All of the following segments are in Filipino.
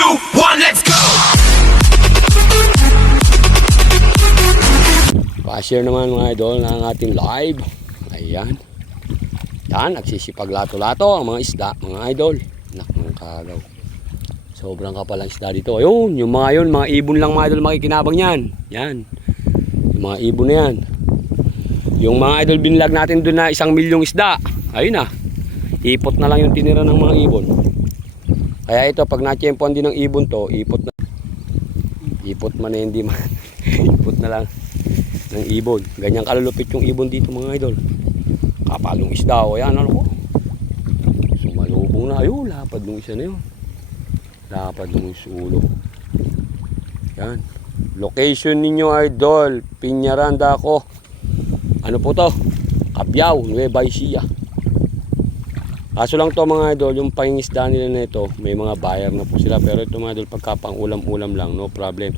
two, one, let's go! Pa-share naman mga idol ng ating live. Ayan. Yan, nagsisipag lato-lato ang mga isda, mga idol. Nakong kagaw. Sobrang kapal ang isda dito. Ayun, yung mga yun, mga ibon lang mga idol makikinabang yan. Yan. Yung mga ibon na yan. Yung mga idol binlag natin doon na isang milyong isda. Ayun na. Ipot na lang yung tinira ng mga ibon. Kaya ito, pag na-champion din ng ibon to, ipot na. Ipot man na hindi man. ipot na lang ng ibon. Ganyan kalulupit yung ibon dito mga idol. Kapalong isda o yan ano ko. Sumalubong na. Ayun, lapad nung isa na yun. Lapad nung sulo. Yan. Location ninyo idol. Pinyaranda ako. Ano po to? Kabyaw, Nueva Ecija. Kaso lang to mga idol, yung pangingisda nila na ito, may mga buyer na po sila. Pero ito mga idol, pagka pang ulam-ulam lang, no problem.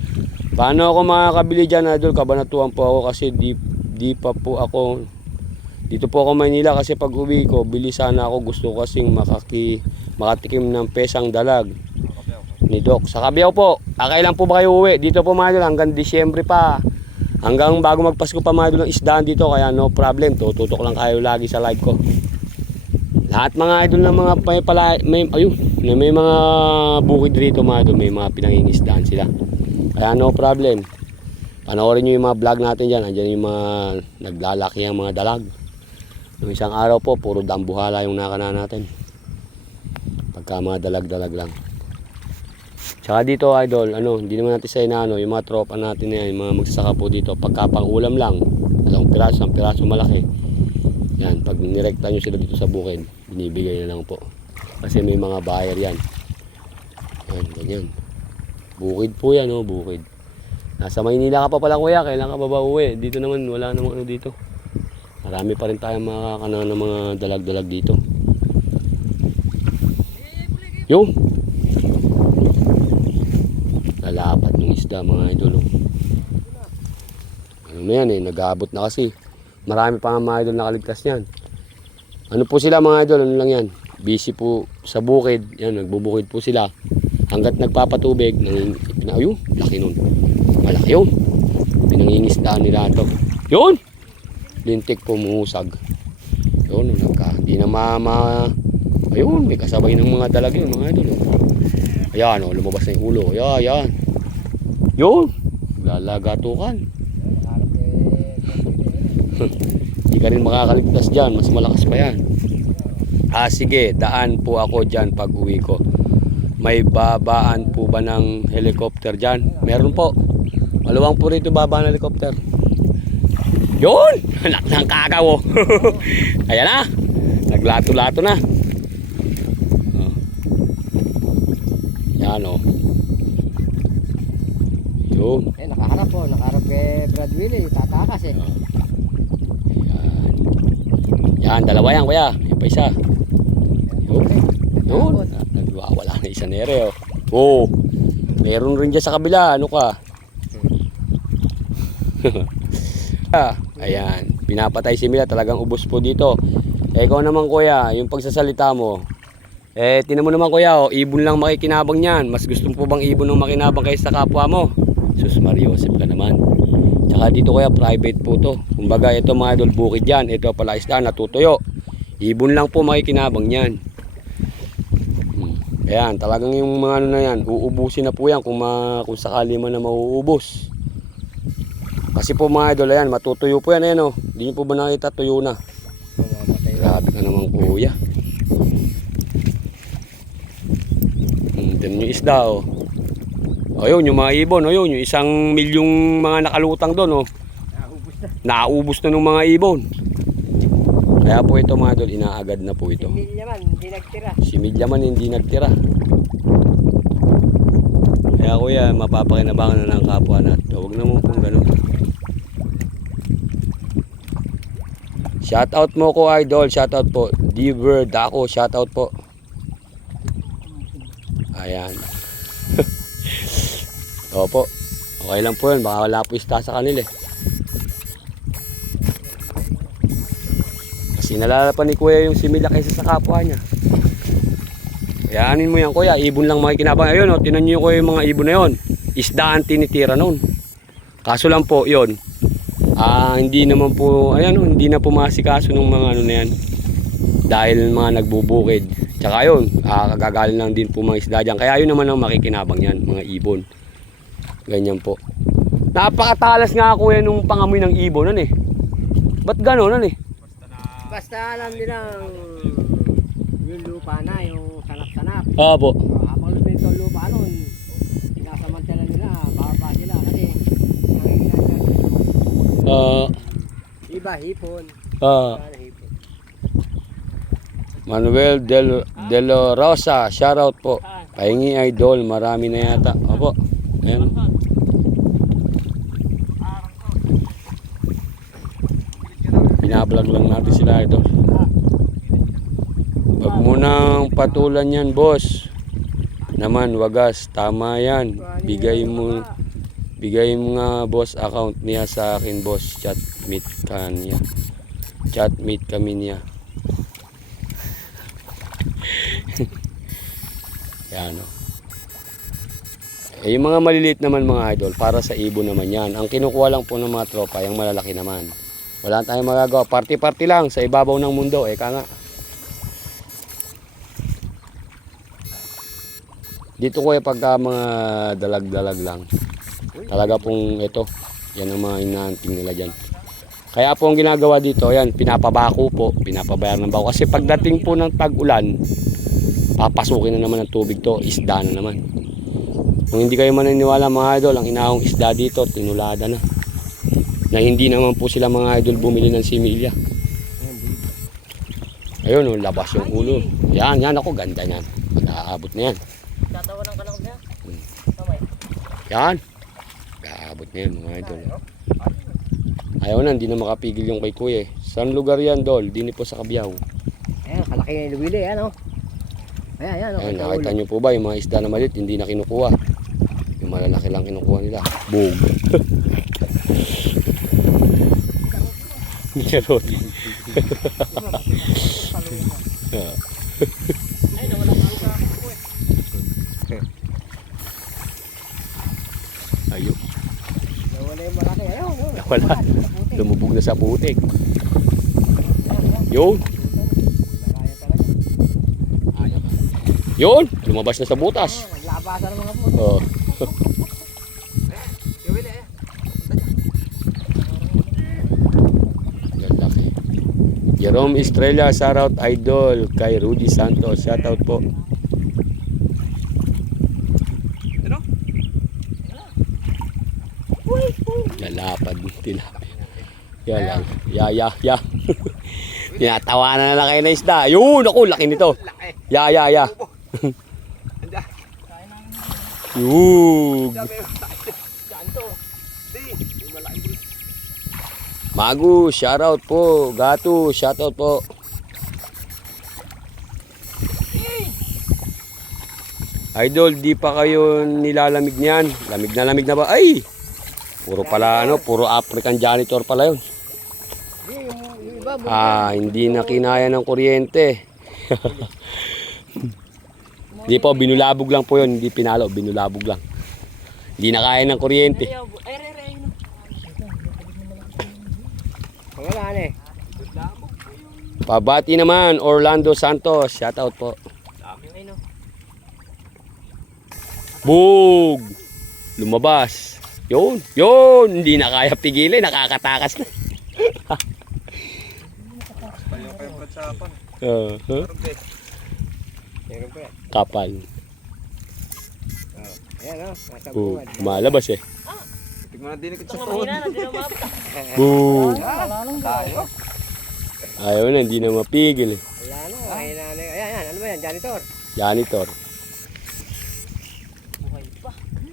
Paano ako makakabili dyan idol? Kabanatuan po ako kasi di, di pa po ako, dito po ako Maynila kasi pag uwi ko, bili sana ako. Gusto kasing makaki, makatikim ng pesang dalag ni Doc. Sa Kabiyaw po, akailan po ba kayo uwi? Dito po mga idol, hanggang Disyembre pa. Hanggang bago magpasko pa mga idol ng isdaan dito, kaya no problem. Tututok lang kayo lagi sa live ko. Lahat mga idol ng mga may pala, may, ayun, may mga bukid rito mga idol, may mga pinangingisdaan sila. Kaya no problem. Panoorin nyo yung mga vlog natin dyan. Andyan yung mga naglalaki ang mga dalag. Yung isang araw po, puro dambuhala yung nakana natin. Pagka mga dalag-dalag lang. Tsaka dito idol, ano, hindi naman natin sa inaano, yung mga tropa natin na yan, yung mga magsasaka po dito, pagka pang ulam lang, dalawang piraso, ang piraso malaki. Yan, pag nirekta nyo sila dito sa bukid, binibigay na lang po. Kasi may mga buyer yan. Yan, ganyan. Bukid po yan, oh, bukid. Nasa Maynila ka pa pala kuya, kailan ka ba uwi? Dito naman, wala namang ano dito. Marami pa rin tayong makakana ng mga dalag-dalag dito. Yung! Lalapat ng isda mga idol. oh. Ano na yan eh, nag-aabot na kasi. Marami pa mga idol nakaligtas niyan. Ano po sila mga idol, ano lang yan. Busy po sa bukid, yan, nagbubukid po sila. Hanggat nagpapatubig, nang, ayun, laki nun. Malaki yun. Pinangingisdaan nila ito. Yun! Lintik po musag. Yun, nagka, hindi na ma, ma, ayun, may kasabay ng mga dalag yun, mga idol. oh. Ayan, oh, lumabas na yung ulo. Ayan, ayan. Yun, lalagatukan. Hindi ka rin makakaligtas dyan, mas malakas pa yan. Ah, sige, daan po ako dyan pag uwi ko. May babaan po ba ng helicopter dyan? Meron po. Maluwang po rito baba ng helicopter. Yun! Anak ng kakaw oh. Ayan na. Naglato-lato na. Oh. Yan oh. Yun. Eh, nakaharap po. Nakaharap kay Brad Willie. Tatakas eh. Yan. Yan, dalawa yan kuya. Yan pa isa. Yun. Yun. Nagwawala na isa nere oh. Oh. Meron rin dyan sa kabila. Ano ka? Ah, Ayan. Pinapatay si Mila. Talagang ubos po dito. Eh, ikaw naman kuya, yung pagsasalita mo, eh, tinan mo naman kuya, oh, ibon lang makikinabang niyan. Mas gusto mo po bang ibon ng makinabang kaysa sa kapwa mo? Sus Mariosep ka naman. Tsaka dito kuya, private po to. Kumbaga, ito mga idol bukid yan. Ito pala isda, natutuyo. Ibon lang po makikinabang yan. Hmm. Ayan, talagang yung mga ano na yan, uubusin na po yan kung, ma, kung sakali man na mauubos. Kasi po mga idol, ayan, matutuyo po yan, ayan o. Hindi nyo po ba nakita, tuyo na. Grabe ka naman kuya. Hmm, tingnan nyo isda oh. O yun, yung mga ibon, o yun, yung isang milyong mga nakalutang doon oh. Naubos na. Naubos na ng mga ibon. Kaya po ito mga idol, inaagad na po ito. Si Milya man, hindi nagtira. Si Milya man hindi nagtira. Kaya kuya, mapapakinabangan na ng kapwa natin. Huwag na mo kung ganun. Shoutout mo ko idol, shoutout po. Diver Dako, shoutout po. Ayan. Opo. Okay lang po yun, baka wala po ista sa kanila eh. Kasi nalala pa ni Kuya yung simila kaysa sa kapwa niya. Yaanin mo yan kuya, ibon lang makikinabang. Ayun o, tinan nyo ko yung mga ibon na yun. Isda ang tinitira nun. Kaso lang po, yun. Ah, hindi naman po, ayan o, hindi na pumasikaso ng mga ano na yan. Dahil mga nagbubukid. Tsaka yun, ah, kagagaling lang din po mga isda dyan. Kaya yun naman ang makikinabang yan, mga ibon. Ganyan po. Napakatalas nga kuya nung pangamoy ng ibon nun eh. Ba't gano'n nun eh? Basta alam nilang yung lupa na, yung sanap-sanap. Opo. Uh, habang lumito ang lupa nun, sinasamantala nila, bababa sila kasi. Ah, Iba, hipon. ah. Hipon. Manuel Del, Del Rosa, shoutout po. Pahingi idol, marami na yata. Opo. Ayan. Binablog lang natin sila idol. Wag mo nang patulan yan, boss. Naman, wagas. Tama yan. Bigay mo, bigay mo nga, boss, account niya sa akin, boss. Chat meet ka niya. Chat meet kami niya. Yan o. Eh, yung mga maliliit naman mga idol, para sa ibon naman yan. Ang kinukuha lang po ng mga tropa, yung malalaki naman. Wala tayong magagawa. Party-party lang sa ibabaw ng mundo. Eh, nga. Dito ko eh pagka mga dalag-dalag lang. Talaga pong ito. Yan ang mga inaanting nila dyan. Kaya po ang ginagawa dito, yan, pinapabako po, pinapabayar ng bako. Kasi pagdating po ng tag-ulan, papasukin na naman ng tubig to, isda na naman. Kung hindi kayo maniniwala mga idol, ang inahong isda dito, tinulada na. Na hindi naman po sila mga idol bumili ng similya. Ayun, oh, labas yung ulo. Yan, yan ako, ganda yan. Mag-aabot na yan. Tatawanan ka lang niya? Yan. Mag-aabot na yan mga idol. Ayaw na, hindi na makapigil yung kay kuya eh. Saan lugar yan, Dol? Dini po sa Kabiyaw. Ayan, kalaki na iluwili, ayan o. Ayan, ayan, Ayun, oh, nakita nyo po ba yung mga isda na maliit, hindi na kinukuha. Yung malalaki lang kinukuha nila. Boom. Charot. Ay, nawala ka sa Ayun. Nawala yung malaki, ayun. ayun. Nawala. Lumubog na sa putik. Yun. Yun. Lumabas na sa butas. Naglabasan ng mga puto. Oh. Jerome Estrella, shoutout idol kay Rudy Santos. Shoutout po. Lalapad tilapia. Yan lang. Ya, ya, ya. Tinatawanan na lang kayo na isda. Yun, ako, laki nito. Ya, ya, ya. Yun. Magu, shoutout po. Gato, shoutout po. Idol, di pa kayo nilalamig niyan. Lamig na lamig na ba? Ay! Puro pala ano, puro African janitor pala yun. Ah, hindi na kinaya ng kuryente. Hindi po, binulabog lang po yun. Hindi pinalo, binulabog lang. Hindi na kaya ng kuryente. Pangalan eh. Pabati naman, Orlando Santos. Shoutout po. Bug! Lumabas. Yun, yun. Hindi na kaya pigilin. Nakakatakas na. Uh, huh? Kapal. Ayan o, bungad. Malabas eh. Tignan na din sa phone. Tayo. Ayaw na, hindi na mapigil eh. Wala na, mahina na. Ayan, ayan, ano ba yan, janitor? Janitor.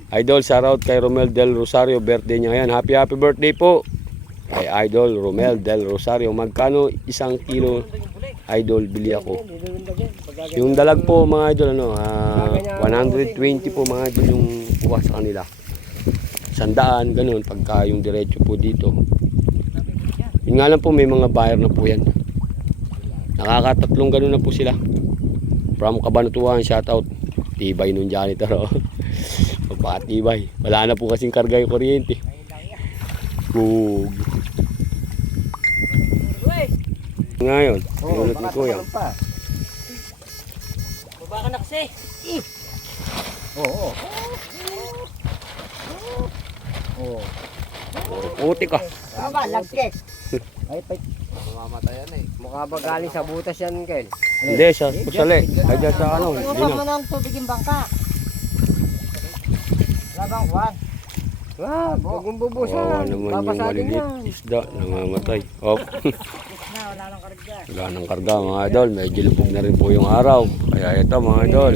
Idol, shoutout kay Romel Del Rosario. Birthday niya ngayon. Happy happy birthday po. Kay Idol Romel Del Rosario. Magkano isang kilo Idol bili ako? Yung dalag po mga idol ano, ah, 120 po mga idol yung kuha sa kanila. Sandaan, ganun, pagka yung diretso po dito. Yun nga lang po, may mga buyer na po yan. Nakakatatlong ganun na po sila. from Cabanatuan, shoutout. Tibay nung janitor. Oh. Magpakatibay. Wala na po kasing karga yung kuryente. Bug. Ngayon, pinulot ni Kuya. Baba ka na kasi. Oo. Oo. Puti ka. Tama, lagkit. Ay, pa. Mamamatay yan eh. Mukha ba galing sa butas yan, Kel? Hindi, sa pusali. Ay, dyan sa ano, linaw. mo ng tubig yung bangka. Labang kwan. Ah, huwag mong bubusan. Oo naman yung maliliit isda, namamatay. Oh, Na, wala nang karga. wala nang karga mga idol. Medyo lupog na rin po yung araw. Kaya ito mga idol.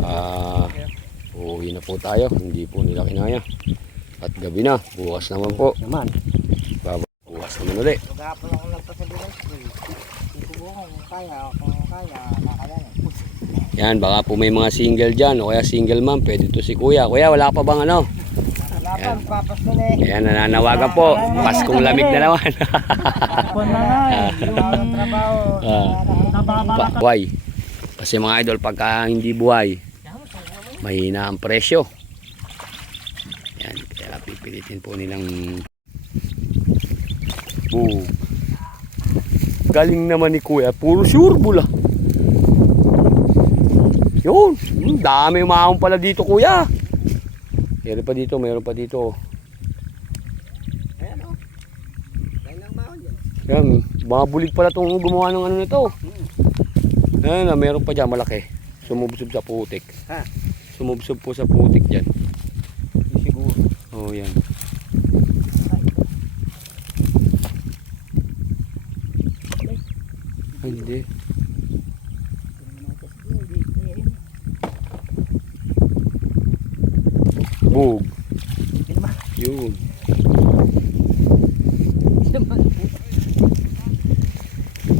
Ah, uuwi na po tayo. Hindi po nila kinaya. At gabi na. Bukas naman po. Naman. Baba, bukas naman ulit. Magapon ako nagpasabi ng. Hindi ko kung kaya, kung kaya, kakalan eh. Yan, baka po may mga single dyan. O kaya single mom. Pwede to si kuya. Kuya, wala pa bang ano? Eh. Ayan, nananawagan po. Paskong lamig na naman. Eh. Ah. Buhay. Kasi mga idol, pagka hindi buhay, mahina ang presyo. Yan, kaya pipilitin po nilang Boom. Galing naman ni Kuya, puro sure bula. Yun, hmm, dami umahon pala dito Kuya. Meron pa dito, meron pa dito. Ayan o. Kaya lang mahon yan. Yan, mga bulig pala itong gumawa ng ano nito. Ayan na, meron pa dyan, malaki. Sumubsob sa putik. Ha? Sumubsob po sa putik dyan. Siguro. Oh, yan. Hindi. Bug. Yun.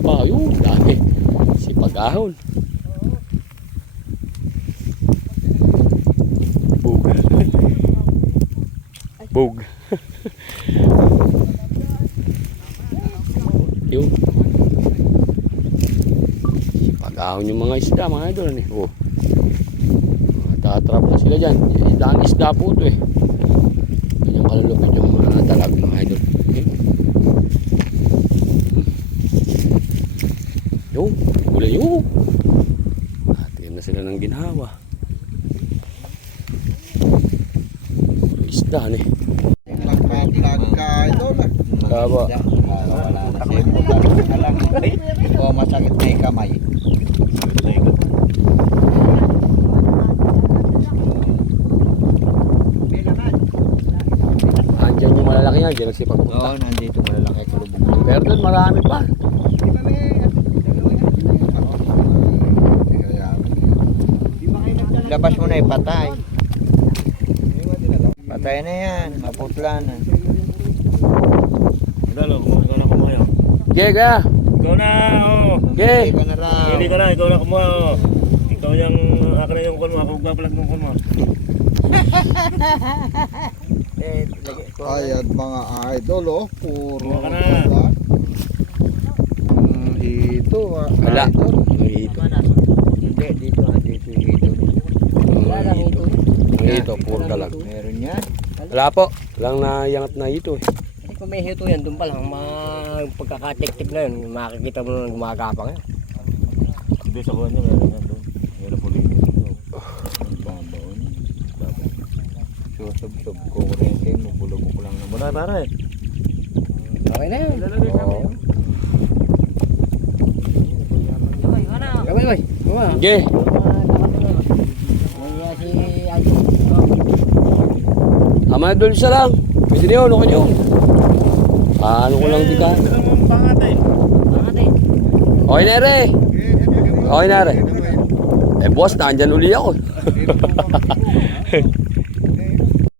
Pa, yun. Dami. Si Pagahon. Bug. yun. Si Pagahon yung mga isda, mga idol. Eh. Oh. Tatrap na sila dyan. Eh, daan isda po ito eh. Ganyan kalalupit yung mga talag mga idol. Okay. Yung, kulay yung. Na sila ng ginhawa. Puro Isda eh. Ka idol. Tama. Wala na siya. Lang. O masakit na yung kamay. Andyan yung malalaki yan, dyan si pagpunta. Oo, nandito malalaki sa lubog. Pero doon marami pa. Labas mo na eh, Patay na yan, maputla na. Dalo, ikaw na kumuha. Okay, kaya. Ikaw na, oh. Okay. Hindi ka na raw. Pili ka na, ikaw na kumuha, oh. Ikaw yung, akin na yung kun mo, ako magpapalag ng kun mo. Eh, lagi. Ayan mga idol oh, puro ka na. Mm, Ito ah, Wala. hito. Hindi, dito, ah, dito. Ang hito, puro talag. Yan. Wala po. Walang naiangat na hito eh. Kasi kung may hito yan, doon pa lang, ma pagkakatik-tik na yun, makikita mo nang gumagapang yan. Doon sa kuha niya, meron yan doon. Meron po dito. Ang babaon. Susub-sub ko kuryente mo, bulog ko lang naman. Muna, pare. Okay na yun. Oo. Uy, wala. Gawin, gawin. Gawin. Okay. Kaya si Aji. Tama na doon isa lang. Pwede na yun, okay na yun. Paano ko lang di ka? Okay na re. Okay na re. Eh boss, nandyan uli ako.